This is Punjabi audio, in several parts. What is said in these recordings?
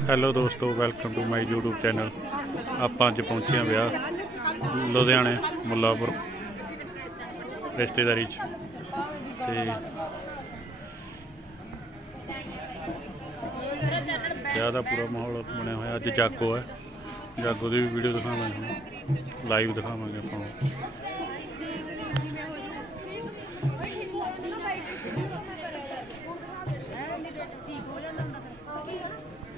ਹੈਲੋ ਦੋਸਤੋ welcome to my YouTube channel ਆਪਾਂ ਅੱਜ ਪਹੁੰਚੇ ਹਾਂ ਵਿਆਹ ਲੁਧਿਆਣੇ, ਮੁੱਲਾਪੁਰ ਰਿਸ਼ਤੇਦਾਰੀ ਚ। ਤੇ ਵਿਆਹ ਦਾ ਪੂਰਾ ਮਾਹੌਲ ਬਣਿਆ ਹੋਇਆ। ਅੱਜ ਜਾਗੋ ਹੈ। ਜਾਗੋ ਦੀ ਵੀ ਵੀਡੀਓ ਦਿਖਾਵਾਂਗੇ ਲਾਈਵ ਦਿਖਾਵਾਂਗੇ ਆਪਾਂ।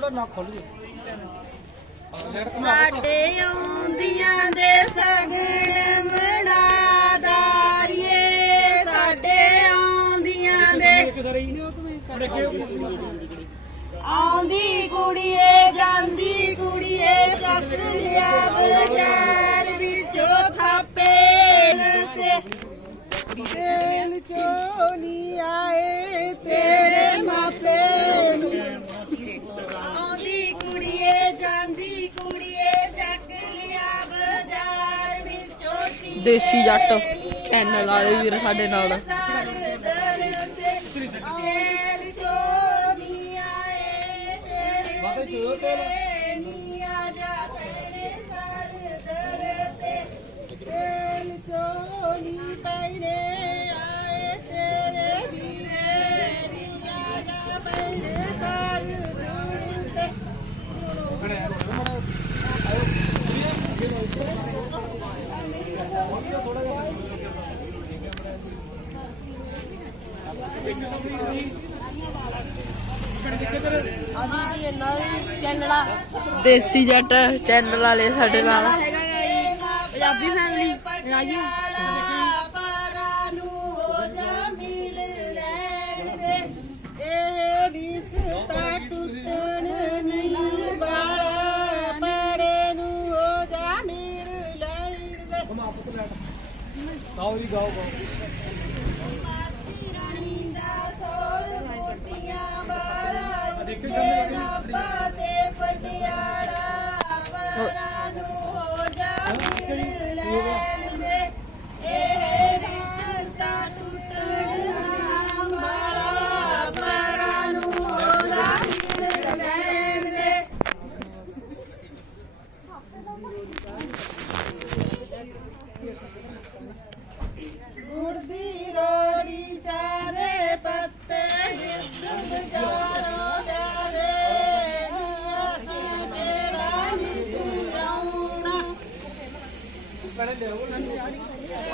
ਥੋੜਾ ਨਾ ਖੋਲ ਸਾਡੇ ਆਉਂਦੀਆਂ ਦੇ ਸਗਣ ਮਨਾਦਾਰੀਏ ਸਾਡੇ ਆਉਂਦੀਆਂ ਦੇ ਆਉਂਦੀ ਕੁੜੀਏ, ਜਾਂਦੀ ਕੁੜੀਏ, ਚੱਕ ਲਿਆ ਬਾਜ਼ਾਰ ਦੇਸੀ ਜੱਟ ਚੈਨਲ ਵਾਲੇ ਵੀਰ ਸਾਡੇ ਨਾਲ। ਸਾਰੇ ਦਰ ਤੇ ਮਾਤਾ ਚੋ ਤੇਲ ਨੀ ਆ ਜਾ ਤੇਰੇ ਸਾਰੇ ਦਰ ਤੇ ਤੇਲ ਚੋਂ ਨੀ ਪੈਣੇ ਆਏ ਤੇਰੇ ਵੀਰੇ ਨੀ ਆ ਜਾ ਪੈਣੇ ਸਾਰੇ ਦਰ ਤੇ ਦੇਸੀ ਜੱਟ ਚੈਨਲ ਵਾਲੇ ਸਾਡੇ ਨਾਲ। ਪੰਜਾਬੀ ਫੈਮਿਲੀ ਰਾਜੀ। ਪਰਾਂ ਨੂੰ ਹੋ ਜਾ ਮਿਲ ਲੈਣ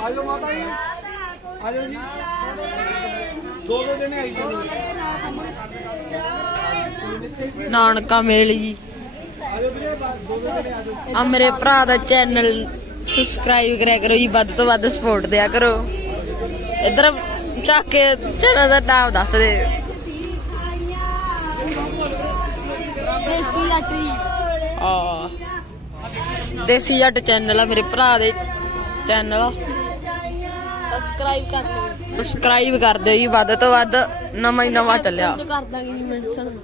ਆ ਜਾਓ ਮਾਤਾ ਜੀ। ਆ ਜਾਓ ਜੀ। ਦੋ ਦੋ ਦਿਨ ਆਈ ਜੀ ਨਾਨਕਾ ਮੇਲ ਜੀ। ਆ ਮੇਰੇ ਭਰਾ ਦਾ ਚੈਨਲ ਸਬਸਕ੍ਰਾਈਬ ਕਰਿਆ ਕਰੋ ਜੀ ਵੱਧ ਤੋਂ ਵੱਧ ਸਪੋਰਟ ਦਿਆ ਕਰੋ। ਇੱਧਰ ਚੱਕ ਕੇ ਚੈਨਲ ਦਾ ਨਾਮ ਦੱਸ ਦੇ। ਦੇਸੀ ਲਾਟਰੀ ਆ ਦੇਸੀ ਜੱਟ ਚੈਨਲ ਆ ਮੇਰੇ ਭਰਾ ਦੇ ਚੈਨਲ ਆ। ਸਬਸਕ੍ਰਾਈਬ ਕਰ ਲਓ ਸਬਸਕ੍ਰਾਈਬ ਕਰ ਦਿਓ ਜੀ ਵੱਧ ਤੋਂ ਵੱਧ ਨਵਾਂ ਹੀ ਨਵਾਂ ਚੱਲਿਆ। ਜੋ ਕਰ ਦਾਂਗੇ ਜੀ ਮੈਂਸ਼ਨ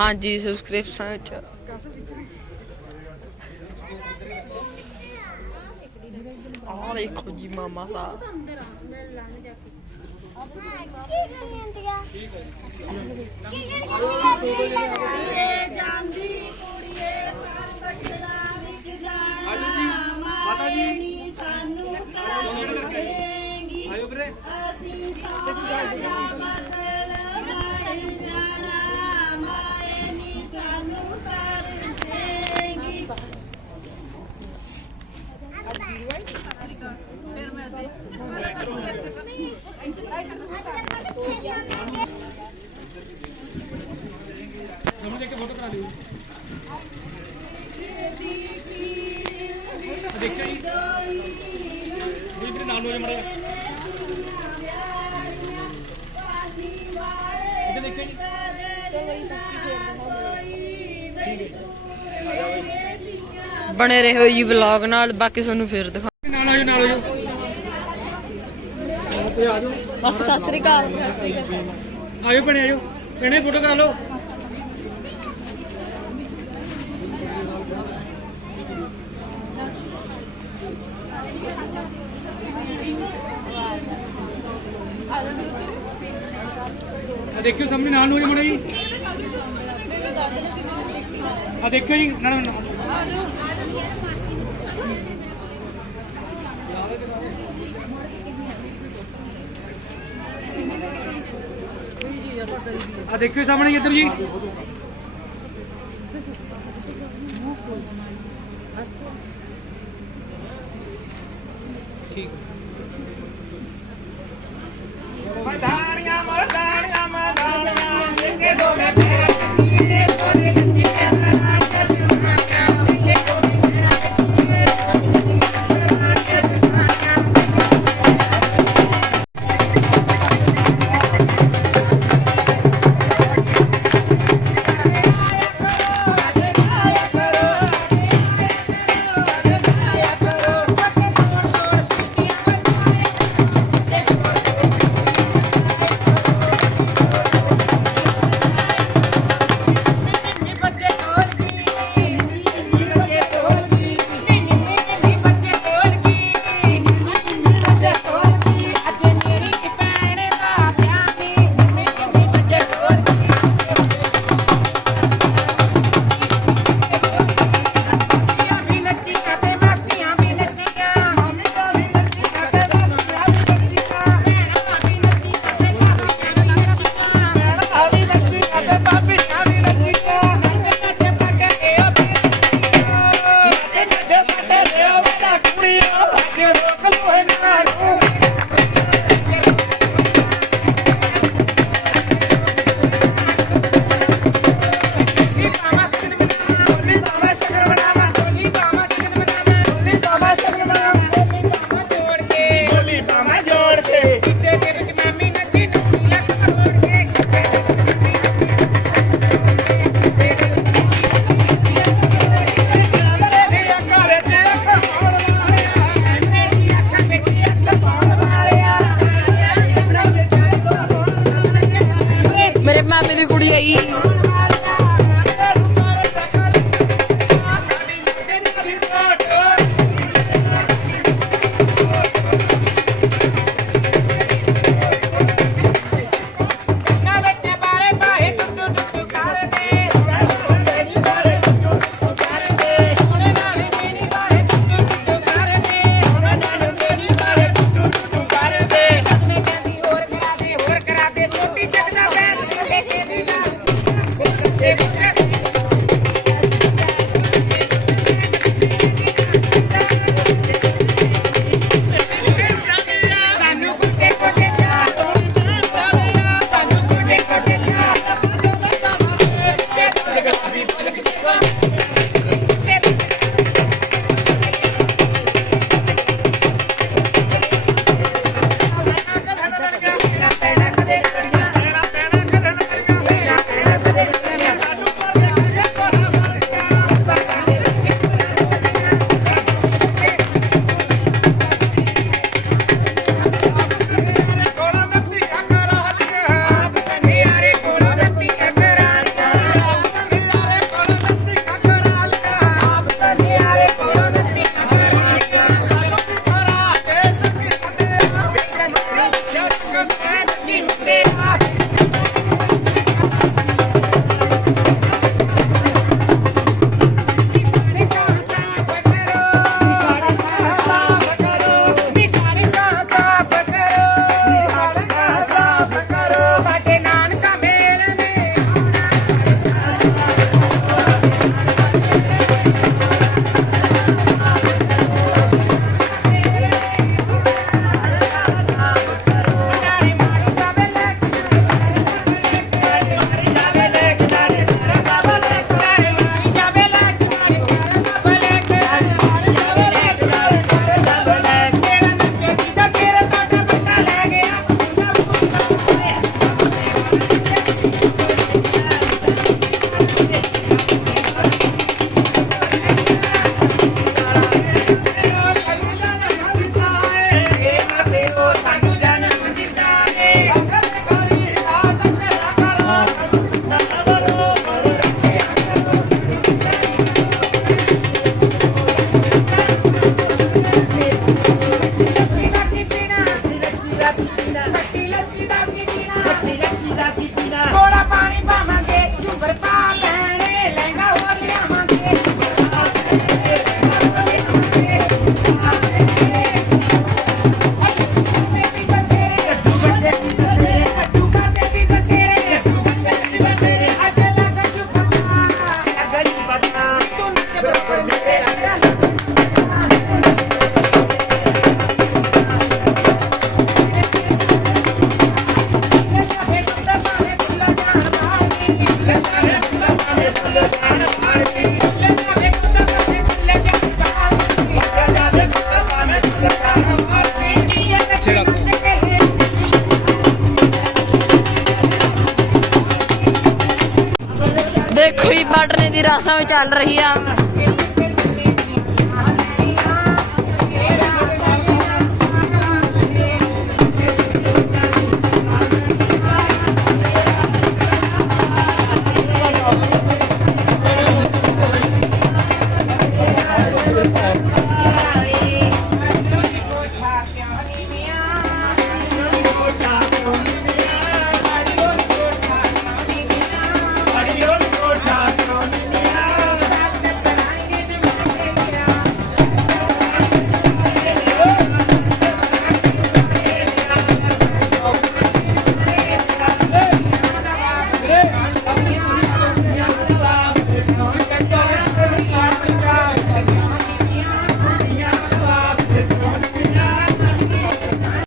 ਹਾਂਜੀ ਸਬਸਕ੍ਰਿਪਸ਼ਨ ਵਿੱਚ। ਆਹ ਦੇਖੋ ਜੀ ਮਾਮਾ ਸਾਹਿਬ ਕੁੜੀਏ ਜਾਂਦੀ ਕੁੜੀਏ ਪਟੜਾ ਬਣੇ ਰਹੋ ਜੀ ਵਲੌਗ ਨਾਲ ਬਾਕੀ ਤੁਹਾਨੂੰ ਫਿਰ ਦਿਖਾ ਨਾਲ ਆ ਜਾਓ ਨਾਲ ਆ ਜਾਓ। ਤੇ ਆ ਜਾਓ ਬਸ ਸਤਿ ਸ੍ਰੀ ਅਕਾਲ। ਆਇਓ ਭੈਣੇ ਆਇਓ ਭੈਣੇ ਫੋਟੋ ਕਰਾ ਲਓ। ਆ ਦੇਖਿਓ ਸਾਹਮਣੇ ਨਾਲ ਨੂੰ ਮੁੰਡਾ ਜੀ। ਆ ਦੇਖਿਓ ਜੀ ਨਾਲ ਨਾਲ ਆ ਦੇਖਿਓ ਸਾਹਮਣੇ ਇੱਧਰ ਜੀ। ਠੀਕ। ਕਲਾਸਾਂ ਵਿੱਚ ਚੱਲ ਰਹੀ ਆ